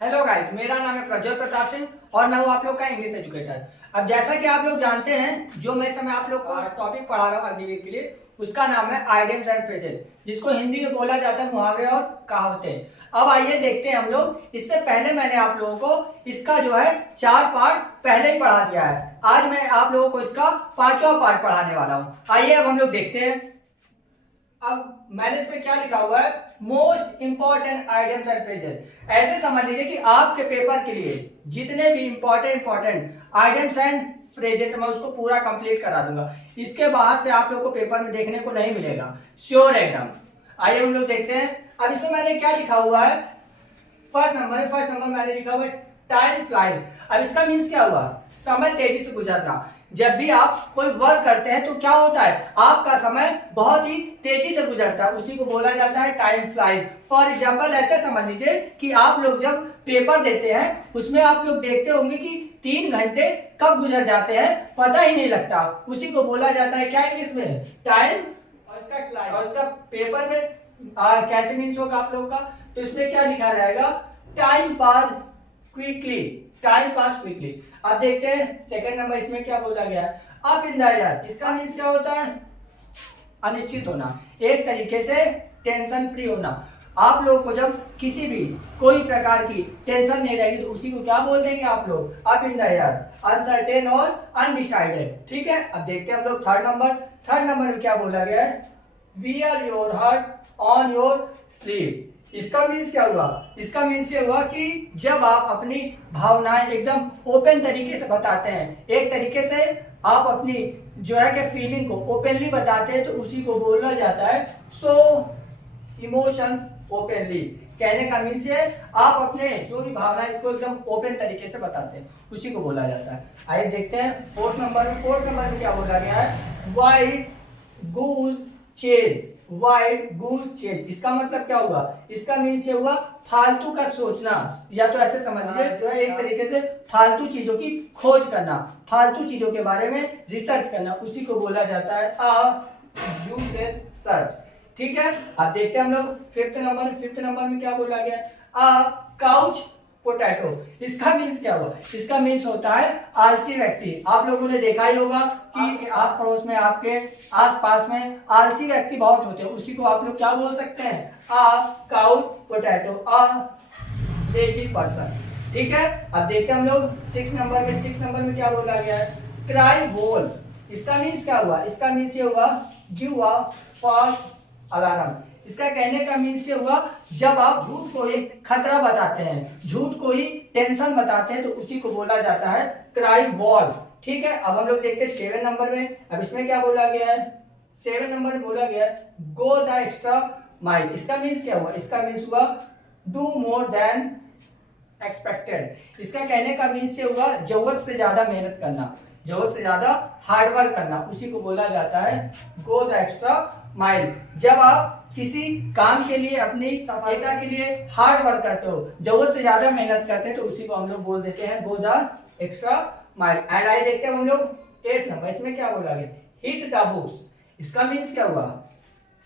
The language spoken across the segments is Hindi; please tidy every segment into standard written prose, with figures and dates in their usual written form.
हेलो गाइस, मेरा नाम है प्रज्वल प्रताप सिंह और मैं हूं आप लोग का इंग्लिश एजुकेटर। अब जैसा कि आप लोग जानते हैं, जो मैं इस समय आप लोग को टॉपिक पढ़ा रहा हूं अग्निवीर के लिए, उसका नाम है आइडियम्स एंड फ्रेजेस, जिसको हिंदी में बोला जाता है मुहावरे और कहावतें। अब आइए देखते हैं हम लोग। इससे पहले मैंने आप लोगों को इसका जो है 4 पार्ट पहले ही पढ़ा दिया है। आज मैं आप लोगों को इसका 5वां पार्ट पढ़ाने वाला हूँ। आइए अब हम लोग देखते हैं। अब मैंने इसमें क्या लिखा हुआ है, most important idioms and phrases. ऐसे समझ लीजिए कि आपके पेपर के लिए जितने भी इंपॉर्टेंट आइडियम्स एंड फ्रेजेस मैं उसको पूरा कंप्लीट करा दूंगा। इसके बाहर से आप लोग को पेपर में देखने को नहीं मिलेगा, श्योर एकदम। आइए हम लोग देखते हैं। अब इसमें मैंने क्या लिखा हुआ है, फर्स्ट नंबर मैंने लिखा हुआ है टाइम फ्लाई। अब इसका मीन्स क्या हुआ, समय तेजी से गुजरना। जब भी आप कोई वर्क करते हैं तो क्या होता है, आपका समय बहुत ही तेजी से गुजरता है, उसी को बोला जाता है टाइम फ्लाई। फॉर एग्जाम्पल ऐसे समझ लीजिए कि आप लोग जब पेपर देते हैं उसमें आप लोग देखते होंगे कि 3 घंटे कब गुजर जाते हैं पता ही नहीं लगता, उसी को बोला जाता है क्या इंग्लिश में, टाइम और इसका फ्लाई। और इसका पेपर में कैसे मीन्स होगा आप लोग का, तो इसमें क्या लिखा रहेगा, time pass quickly, time pass quickly. अब देखते हैं सेकंड नंबर, इसमें क्या बोला गया है, अप इन द एयर। इसका मीन्स क्या होता है, अनिश्चित होना, एक तरीके से टेंशन फ्री होना। आप लोग को जब किसी भी कोई प्रकार की टेंशन नहीं रहेगी तो उसी को क्या बोल देंगे आप लोग, up in the air, uncertain और अनडिसाइडेड। ठीक है, अब देखते हैं हम लोग थर्ड नंबर में क्या बोला गया है, wear your heart on your sleeve. इसका मीन्स क्या हुआ, इसका मीन्स ये हुआ कि जब आप अपनी भावनाएं एकदम ओपन तरीके से बताते हैं, एक तरीके से आप अपनी जो है कि फीलिंग को ओपनली बताते हैं, तो उसी को बोला जाता है सो इमोशन ओपनली। कहने का मीन्स है आप अपने जो भी भावना है इसको एकदम ओपन तरीके से बताते हैं, उसी को बोला जाता है। आइए देखते हैं फोर्थ नंबर में क्या बोला गया है, वाइट गूज चेज, वाइट गूज चेज। इसका मतलब क्या हुआ, इसका मीन्स ये हुआ फालतू का सोचना, या तो ऐसे समझ लीजिए जो है एक तरीके से फालतू चीजों की खोज करना, फालतू चीजों के बारे में रिसर्च करना, उसी को बोला जाता है अ यूजलेस सर्च। ठीक है, अब देखते हैं हम लोग फिफ्थ नंबर में क्या बोला गया, अ काउच पोटैटो। इसका मीन्स क्या हुआ, इसका मीन्स होता है आलसी व्यक्ति। आप लोगों ने देखा ही होगा कि आस पड़ोस में, आपके आस पास में आलसी व्यक्ति बहुत होते हैं, उसी को आप लोग क्या बोल सकते हैं, a couch potato, a lazy person. ठीक है, अब देखते हैं हम लोग सिक्स नंबर में क्या बोला गया है, क्राई वोल्फ। इसका मीन्स क्या हुआ, इसका मीन्स ये हुआ गिव अ फॉल्स अलार्म। इसका कहने का मीन्स ये हुआ जब आप झूठ को ही खतरा बताते हैं, झूठ को ही टेंशन बताते हैं, तो उसी को बोला जाता है क्राई वॉल्फ। ठीक है, अब हम लोग देखते हैं 7 नंबर में। अब इसमें क्या बोला गया है, 7 नंबर में बोला गया है गो द एक्स्ट्रा माइल। इसका मीन्स क्या हुआ, इसका मीन्स हुआ डू मोर देन एक्सपेक्टेड। इसका कहने का मीन्स ये हुआ जरूरत से ज्यादा मेहनत करना, जरूरत से ज्यादा हार्डवर्क करना, उसी को बोला जाता है गो द एक्स्ट्रा माइल। जब आप किसी काम के लिए, अपनी सफलता के लिए हार्ड वर्क करते हो, जरूरत से ज्यादा मेहनत करते हैं, तो उसी को हम लोग बोल देते हैं go the extra mile. And I देखते हैं हम लोग 8 नंबर, इसमें क्या बोला गया, हिट द बुक्स। इसका मीन्स क्या हुआ,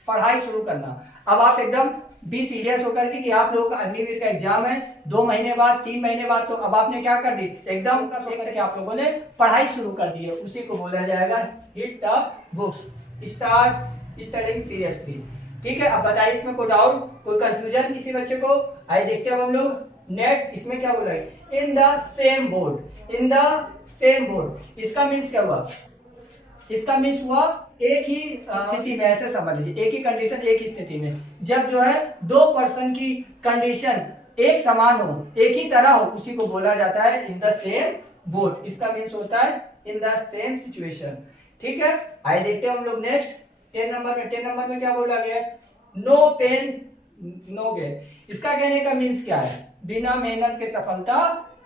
पढ़ाई शुरू करना। अब आप एकदम बी सीरियस होकर के कि आप लोगों का अग्निवीर का एग्जाम है 2 महीने बाद, 3 महीने बाद, तो अब आपने क्या कर दी, एकदम फोकस होकर के आप लोगों ने पढ़ाई शुरू कर दी है, उसी को बोला जाएगा hit the books, start studying seriously. ठीक है, अब बताइए इसमें कोई डाउट, कोई कंफ्यूजन किसी बच्चे को। आइए देखते हैं हम लोग नेक्स्ट, इसमें क्या बोला है, in the same board, in the same board. इसका मीन्स क्या हुआ, इसका मीन्स हुआ एक ही स्थिति में, ऐसे समझ लीजिए एक ही कंडीशन, एक ही स्थिति में, जब जो है 2 पर्सन की कंडीशन एक समान हो, एक ही तरह हो, उसी को बोला जाता है इन द सेम बोट। इसका मीन्स होता है इन द सेम सिचुएशन। ठीक है, आइए देखते हैं हम लोग नेक्स्ट 10 नंबर में क्या बोला गया है, नो पेन नो गेन। इसका कहने का मीन्स क्या है, बिना मेहनत के सफलता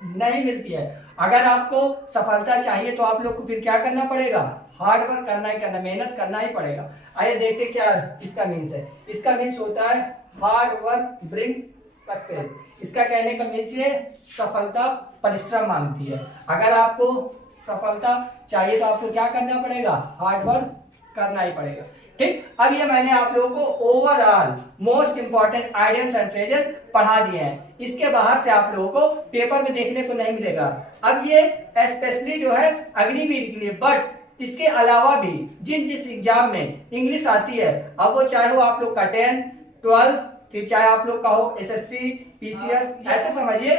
नहीं मिलती है। अगर आपको सफलता चाहिए तो आप लोग को फिर क्या करना पड़ेगा, हार्ड वर्क करना ही करना, मेहनत करना ही पड़ेगा। आइए देखते क्या इसका मीन्स है, इसका मीन्स होता है हार्ड वर्क ब्रिंग सक्सेस। इसका कहने का मीन्स ये सफलता परिश्रम मांगती है। अगर आपको सफलता चाहिए तो आपको क्या करना पड़ेगा, हार्ड वर्क करना ही पड़ेगा। ठीक, अब ये मैंने आप लोगों को overall most important idioms and phrases पढ़ा दिए हैं। इसके बाहर से आप लोगों को पेपर में देखने को नहीं मिलेगा। अब ये स्पेशली जो है अग्निवीर के लिए, बट इसके अलावा भी जिस एग्जाम में इंग्लिश आती है, अब वो चाहे हो आप लोग का 10th 12th, फिर चाहे आप लोग का हो SSC PCS, ऐसे समझिए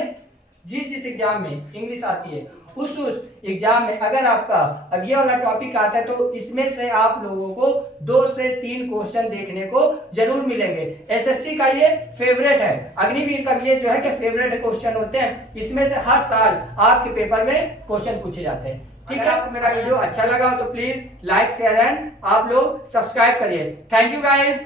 जिस एग्जाम में इंग्लिश आती है उस एग्जाम में अगर आपका अब ये वाला टॉपिक आता है तो इसमें से आप लोगों को 2 से 3 क्वेश्चन देखने को जरूर मिलेंगे। SSC का ये फेवरेट है, अग्निवीर का भी ये जो है कि फेवरेट क्वेश्चन होते हैं। इसमें से हर साल आपके पेपर में क्वेश्चन पूछे जाते हैं। ठीक है, आपको मेरा वीडियो अच्छा लगा हो तो प्लीज लाइक शेयर एंड आप लोग सब्सक्राइब करिए। Thank you guys.